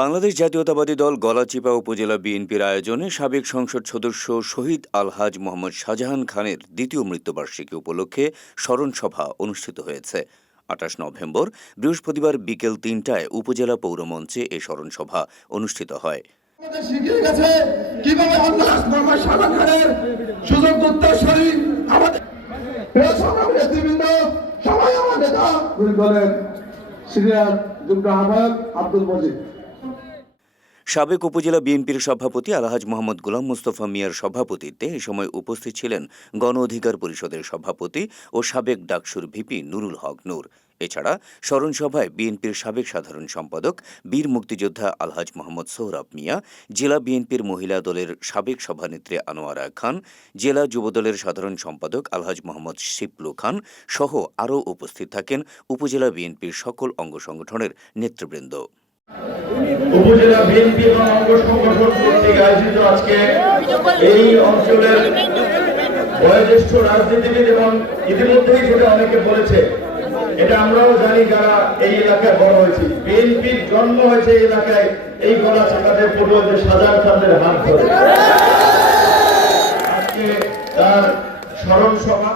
বাংলাদেশ জাতীয়তাবাদী দল গলাচিপা উপজেলা বিএনপির আয়োজনে সাবেক সংসদ সদস্য শহীদ আলহাজ মোহাম্মদ শাহজাহান খানের দ্বিতীয় মৃত্যুবার্ষিকী উপলক্ষে স্মরণ সভা অনুষ্ঠিত হয়েছে। ২৮ নভেম্বর বৃহস্পতিবার বিকেল ৩টায় উপজেলা পৌরমঞ্চে এ স্মরণ সভা অনুষ্ঠিত হয়। সাবেক উপজেলা বিএনপির সভাপতি আলহাজ মোহাম্মদ গোলাম মোস্তফা মিয়ার সভাপতিত্বে এ সময় উপস্থিত ছিলেন গণ অধিকার পরিষদের সভাপতি ও সাবেক ডাকসুর ভিপি নুরুল হক নূর। এছাড়া স্মরণ সভায় বিএনপির সাবেক সাধারণ সম্পাদক বীর মুক্তিযোদ্ধা আলহাজ মোহাম্মদ সোহরাব মিয়া, জেলা বিএনপির মহিলা দলের সাবেক সভানেত্রী আনোয়ারা খান, জেলা যুবদলের সাধারণ সম্পাদক আলহাজ মোহাম্মদ শিপলু খান সহ আরও উপস্থিত থাকেন উপজেলা বিএনপির সকল অঙ্গ সংগঠনের নেতৃবৃন্দ। উপজেলা বিএনপি এবং অঙ্গ সংগঠন কর্তৃক আয়োজিত আজকে এই অঞ্চলের বয়োজ্যেষ্ঠ রাজনীতিবিদ এবং ইতিমধ্যেই যেটা অনেকে বলেছে, এটা আমরাও জানি যারা এই এলাকায় বড় হয়েছি। বিএনপির জন্ম হয়েছে এই এলাকায়, এই গলাচিপাদের পূর্বজদের শাহজাহান খানদের হাত ধরে। আজকে তার স্মরণ সভা।